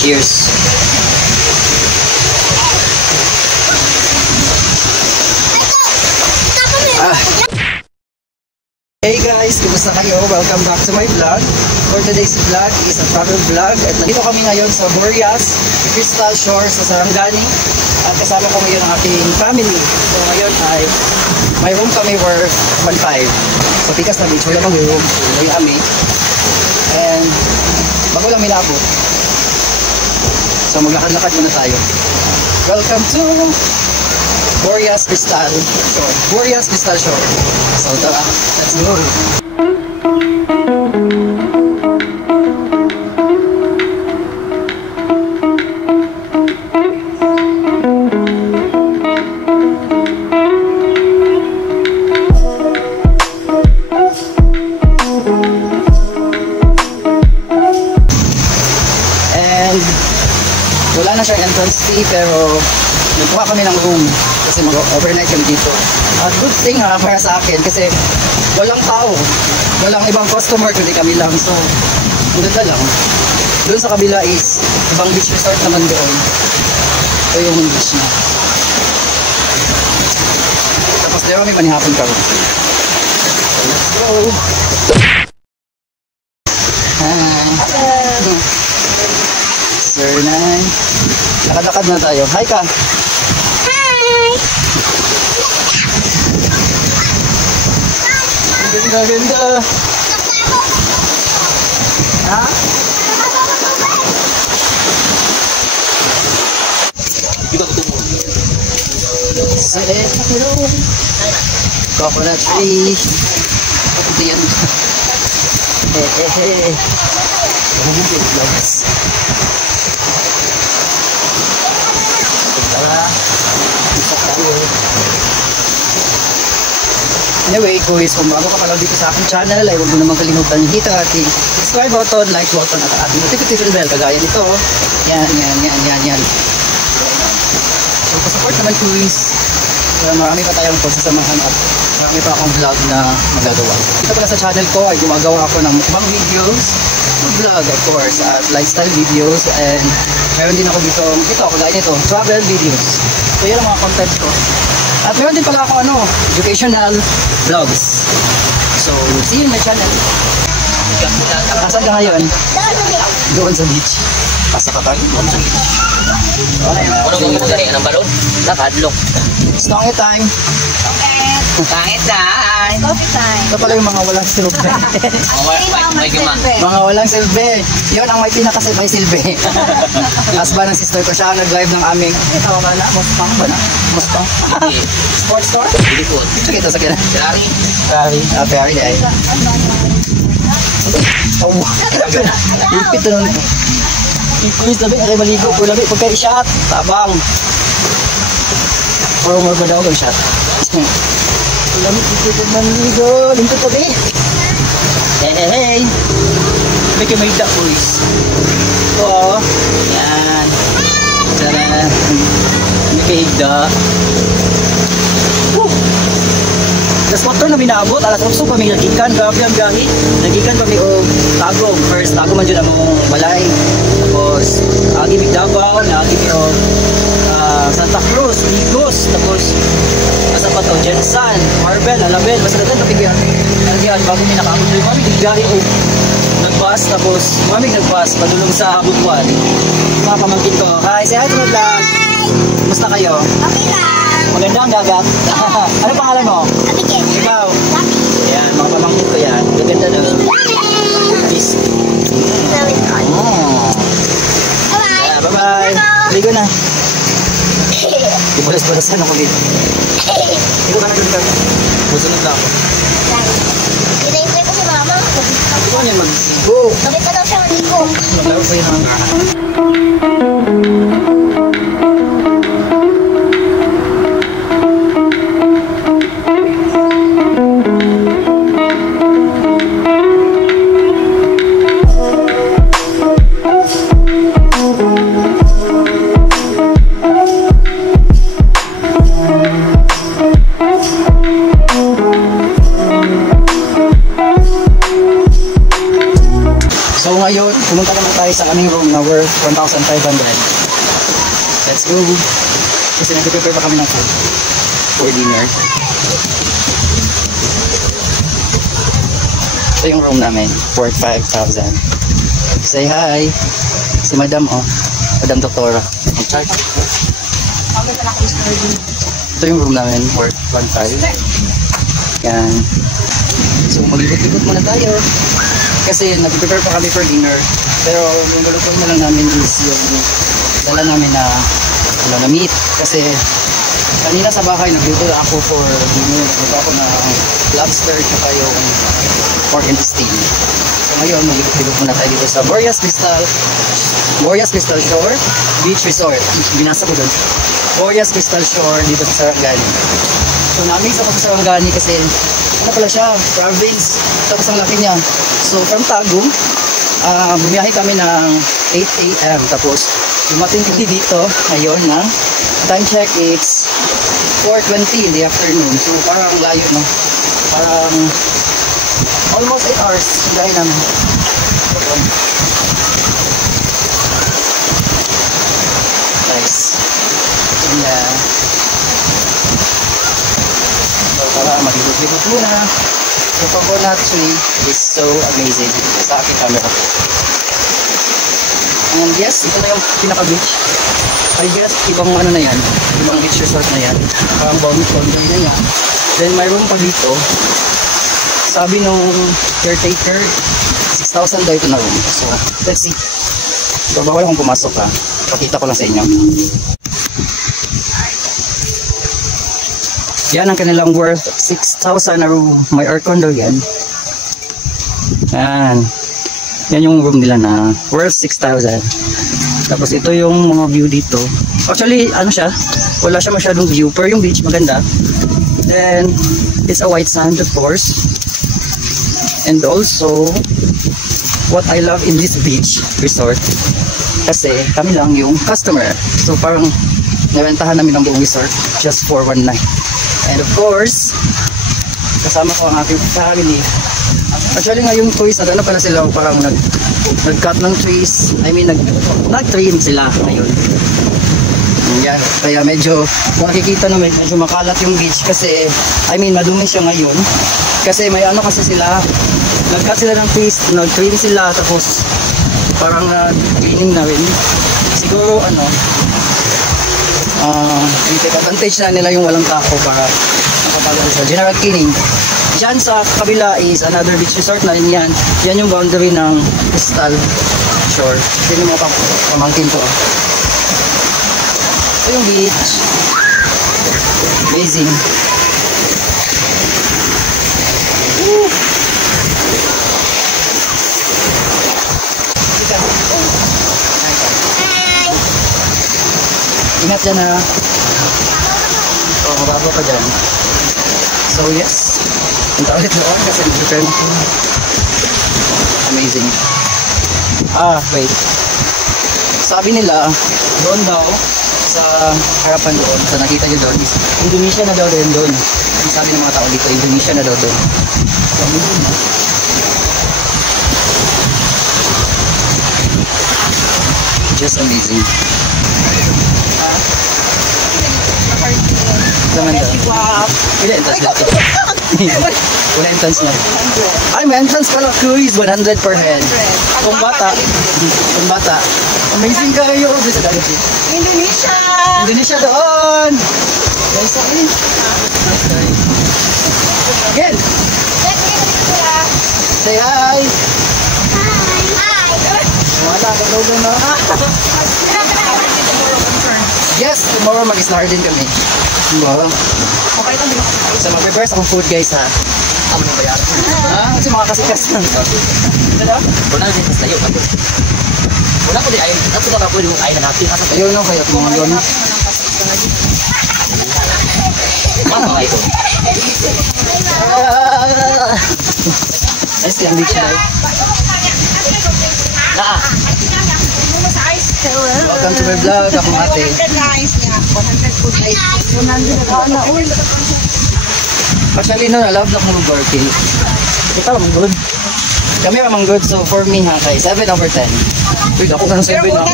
Cheers. Hey guys, kumusta kayo? Welcome back to my vlog. For today's vlog is a travel vlog. At nandito kami ngayon sa Boreas Crystal Shores sa Sarangani. At kasama ko ngayon ang ating family. So ngayon ay may room kami worth 1.5. So pikas na beach, wala bang room. So yung ami. And bago lang minabot. So maglakad-lakad muna tayo. Welcome to Boreas Crystal Shore. Boreas Crystal Shore. So tara, let's go. Wala na siyang entrance fee pero nagkuha kami ng room kasi mag-overnight kami dito. At good thing para sa akin kasi walang tao, walang ibang customer kundi kami lang. So, maganda lang. Doon sa kabila is ibang beach resort naman doon. Ito yung beach na. Tapos di kami manihapon kami. Let's go! Sir Nay. Lakad-lakad na tayo. Hi ka! Hi! Ganda-ganda! Ha? Set coconut tree. Ito yan. Hehehe. Bumubig guys. Anyway guys, kung bago ka pa lang dito sa aking channel ay huwag mo naman kalimutan hit ang ating subscribe button, like button at ating notification bell kagaya nito. Yan. So pa-support naman guys. Marami pa tayong pagsasamahan at marami pa akong vlog na magagawa. Dito pala sa channel ko ay gumagawa ako ng mukbang videos, vlog of course, at lifestyle videos, and meron din ako dito, kagaya nito, travel videos. So yan ang mga content ko. At meron din pala ako educational vlogs. So see you in my channel. Asan ka ngayon? Doon sa beach. Asa ka tayo? Doon sa beach. Ano mo gani ng balon? Nakadlok. Story time. Pangit na. Coffee time. Ito pala yung mga walang silbi. Mga walang silbi. Yun ang may pinakasibay silbi. Husband ng sister ko siya nag-live ng aming tawag na Mustang ba na? Mustang? Sports store? Ito kita sa kanya. Ferrari. Ferrari di ay. Ipit na nun. Ipit labi. Ay maligo. Kung labi pagka-shot. Tabang. Or more ba daw shot? Lamit dito manligo. Dito tabi. Hey. May kamayda boys. Oo. Yan. Tara. May kaigda. Last quarter na binabot, alas 8 kami nagikan, grabe ang gahi. Nagikan kami o Tagum. First, Tagum man dyan ang balay. Tapos, agi mig Davao, agi mi o Santa Cruz, Ligos. Tapos, asa pa to, Jensan, Marvel, Alabel. Basta natin kapigyan. Alagyan, bago mi nakaabot rin kami, gahi o nagbas. Tapos, mamig nagbas, padulong sa Butuan. Mga pamangkin ko, hi, say hi to my vlog. Kumusta kayo? Okay lang. Maganda ang dagat. Ano pangalan mo? Abigail. Ikaw? Lucky. Ayan, mga pamangkin ko yan. Maganda na. Peace. Bye-bye. Ligo na. Ibulas-bulasan ako dito. Ligo ka na dito. Busunod na ako. Hinahintay ko si mama. Ikaw niyan mag-ligo. Kapit na daw siya mag-ligo. Maglaro ko yun ang So ngayon, pumunta naman tayo sa aming room na worth 1,500. Let's go! Kasi nag-prepare pa kami ng food for dinner. Ito yung room namin, worth 5,000. Say hi! Si Madam, oh. Madam Doktora. Ito yung room namin, worth 1,500. Yan. So mag-ibot-ibot muna tayo. Kasi nag-prepare pa kami for dinner. Pero yung lulutuin na lang namin is yung dala namin na meat. Kasi kanina sa bahay nagluto ako for dinner. Nagluto ako ng lobster tsaka yung pork and steam. So ngayon mag-ibot muna tayo dito sa Boreas Crystal Shore Beach Resort. Binasa ko doon. Boreas Crystal Shore dito sa Sarangani. So na-amaze ako sa Sarangani kasi ano pala siya, province. Tapos ang laki niya. So from Tagum, bumiyahe kami ng 8 AM. Tapos dumating kami dito ngayon na time check it's 4:20 in the afternoon. So parang layo, no? Parang almost 8 hours dahil namin. Nice. Yeah. So para mag-ibot-ibot muna. The coconut tree is so amazing sa aking camera. And yes, ito na yung pinaka-beach. I guess, ibang ano na yan. Ibang beach resort na yan. Parang boundary na yan. Then may room pa dito. Sabi nung caretaker, 6,000 daw ito na room. So, let's see. So, bawal akong pumasok ha. Pakita ko lang sa inyo. Yan ang kanilang worth 6,000 na room. May aircon daw yan. Yan yung room nila na worth 6,000. Tapos ito yung mga view dito. Actually, ano siya? Wala siya masyadong view. Pero yung beach maganda. Then, it's a white sand of course. And also, what I love in this beach resort, kasi kami lang yung customer. So parang narentahan namin ang buong resort just for one night. And of course, kasama ko ang aking family. Actually ngayong toys, ano pala sila, parang nag-cut ng trees. I mean, nag-trim sila ngayon. Yan, kaya medyo makikita naman, medyo makalat yung beach kasi, I mean, madumi siya ngayon. Kasi may ano kasi sila, nag-cut sila ng trees, nag-trim sila, tapos parang cleaning na rin. Siguro, ano, take advantage na nila yung walang tao para makapagal sa general cleaning. Diyan sa kabila is another beach resort na rin yan. Yan yung boundary ng Crystal Shore. Yan yung mga pamangkin ko. Ito yung beach. Amazing. Woo! Ingat dyan ha. O, mababa pa dyan. So yes, punta ulit doon kasi nag-prepare na. Amazing. Wait. Sabi nila, doon daw, sa harapan doon, sa nakita nyo doon, is Indonesia na daw rin doon. Ang sabi ng mga tao dito, Indonesia na daw doon. So, amazing na. Just amazing. Naman daw. Wala entrance na. Wala entrance na. Ay, may entrance pala. Cruise, 100 per head. Kung bata. Amazing kayo. Bisa dagat eh. Indonesia! Indonesia doon! Guys, okay. Again! Say hi! Wala ka daw doon na. Yes, tomorrow mag-start din kami. Wow. Okay lang din. So mag-prepare sa akong food guys ha. Amo yung bayaran. Kasi makakasikas lang. Wala na din sa layo. Wala ko din ay ako na pwede yung ay na natin kasi Ayun no, kaya mga doon. mga ito. Ay, siyang beach na. Welcome to my vlog, akong ate. Actually, no, I love na kong mag-working. Ito naman good. Kami naman good, so for me ha, kay 7 over 10. Wait, ako na ng 7 na.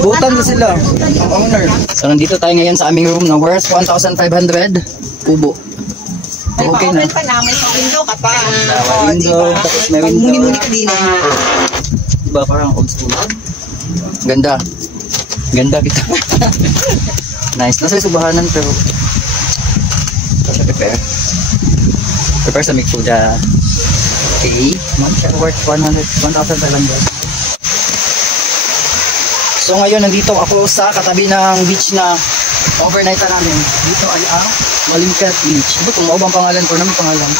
Butan na sila, ang owner. So, nandito tayo ngayon sa aming room na worth 1,500 kubo. Okay na. Window ka pa. Window, tapos may window. Muni-muni ka din. Diba, parang old school. Ganda. Ganda kita. Nice. Nasa subahanan pero prepare. Prepare sa Mikfuda. Okay. Worth 1,500. So ngayon nandito ako sa katabi ng beach na overnight na namin. Dito ay ang Malimkat Beach. Ito kung maubang pangalan ko naman pangalan.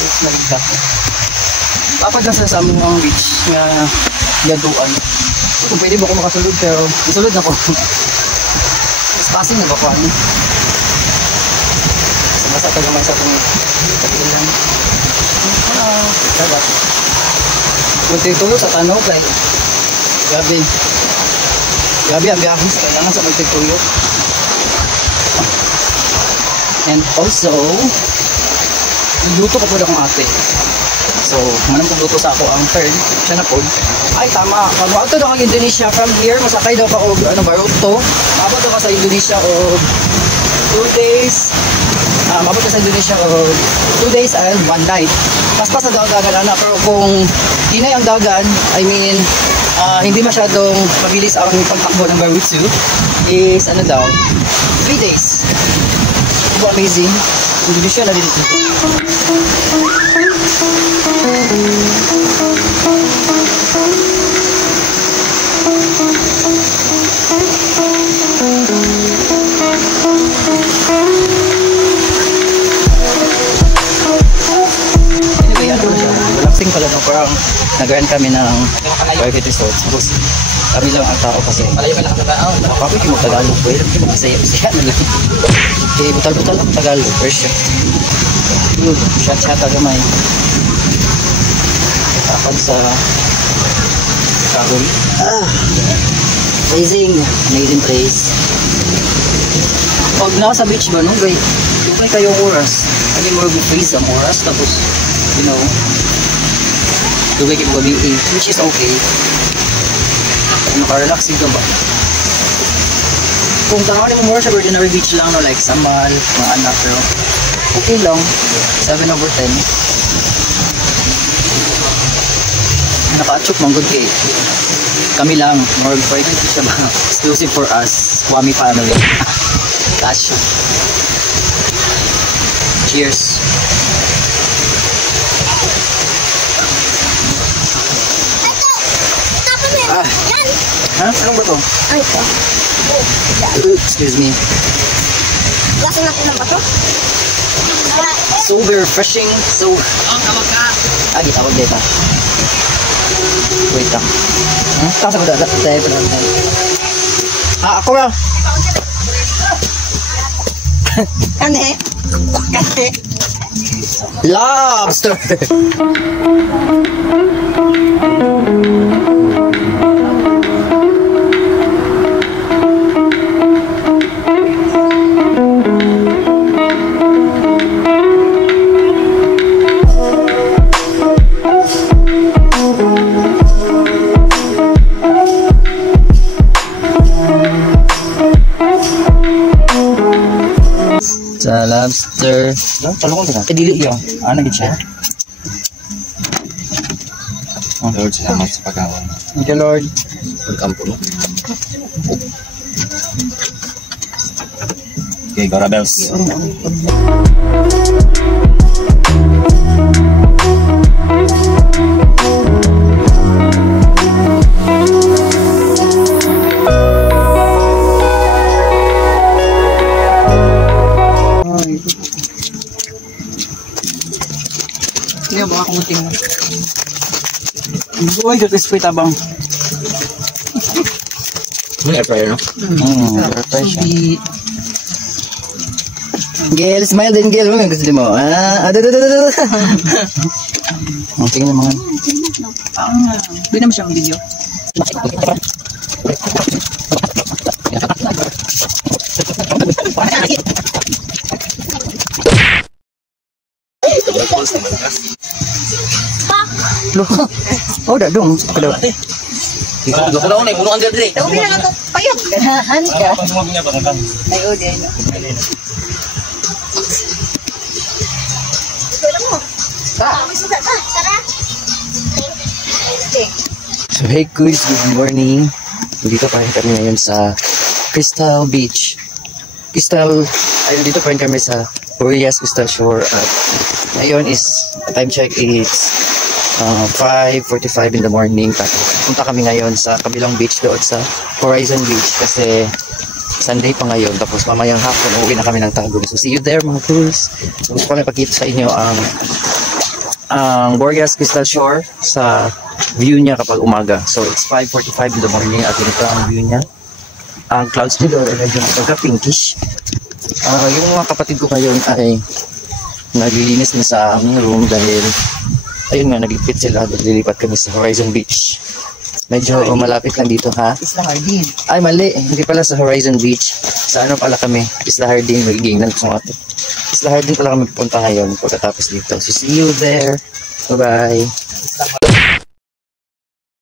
It's Malimkat. Dapat na sa aming mga beach na yaduan. Kung pwede ba ako makasulod pero nasulod na ko. Passing na ba ko ano? Masa ka naman sa itong kapilang. Dagat. Kunti tulo sa tanong kay gabi. Gabi ang biyahos. Kailangan sa magtituyo. And also, nagluto ko po na akong ate. So, manang pagluto sa ako ang third. Siya na po. Ay, tama. Kung ito daw ang Indonesia from here, masakay daw ka o ano ba, to. Mabot daw ka sa Indonesia o 2 days. Mabot ka sa Indonesia o 2 days and 1 night. Paspas na daw ang dagan, anak. Pero kung hinay ang dagan, I mean, hindi masyadong mabilis ang pagtakbo ng Barwitsu, is ano daw, 3 days. Diba amazing? Indonesia na dito. Anyway, ano siya? Relaxing pala no? Parang nag-earn kami ng private resort. Tapos kami lang ang tao kasi Malayo ka lang sa tao. nakakapit yung Tagalog. Pwede yung masaya-masaya na lang. Okay, butal-butal ang Tagalog. Version. Yun, chat-chat agamay. Tapos sa Kahoy. Amazing. Amazing place. Pag nasa beach ba, no? Dugay kayong oras. Kami mo mag-freeze ang oras. Tapos, you know, dugay kayo gabi, which is okay. Nakarelaxing ka ba? Kung tanawan mo more sa ordinary beach lang, no? Like Samal, mga anak, pero okay lang. 7 over 10. Naka-achok mong good kay kami lang, more private siya ba? Exclusive for us, Kwame family. Cash. Cheers. Ha? Anong ba to? Ay, ito. Excuse me. Lasang natin ng bato? So very refreshing. So... Ang tawag ka. Tawag dito. Wait lang. Tasa ko dada. Tayo pala. Ako na. Kane? Kane? Lobster! Sa lobster. Talong ko na. Dili yun. Nagit siya. Lord, salamat sa pagkawan. Thank you, Lord. Pagkampo mo. Okay, go Rebels. Uy, crispy tabang. Ano air fryer, no? Sweet. Gel, smile din, Gel. Ano gusto mo? Tingnan mo. Hindi naman siyang video. Oh, dah dong. Kada. Ikaw ko daw na, puno ang dili. Daw na lang ito. Payok. Ganahan ka. Ay, o, diyan. Pwede mo. May sugat. Tara. So hey guys, good morning. Dito pa rin kami ngayon sa Crystal Beach. Dito pa rin kami sa Boreas Crystal Shore at ngayon is, time check is 5:45 in the morning. Tapos punta kami ngayon sa kabilang beach doon sa Horizon Beach kasi Sunday pa ngayon. Tapos mamayang hapon uuwi na kami ng Tagum. So see you there mga tools. Gusto ko lang ipakita sa inyo ang Boreas Crystal Shore sa view niya kapag umaga. So it's 5:45 in the morning at ito ang view niya. Ang clouds dito ay medyo pagka-pinkish. Yung mga kapatid ko ngayon ay naglilinis na sa aming room dahil ayun nga, naglipit sila. Naglilipat kami sa Horizon Beach. Medyo malapit lang dito, ha? Isla Hardin. Ay, mali. Hindi pala sa Horizon Beach. Sa ano pala kami? Isla Hardin. Magiging ng mga ito. Isla Hardin pala kami pupunta ngayon pagkatapos dito. So, see you there. Bye-bye.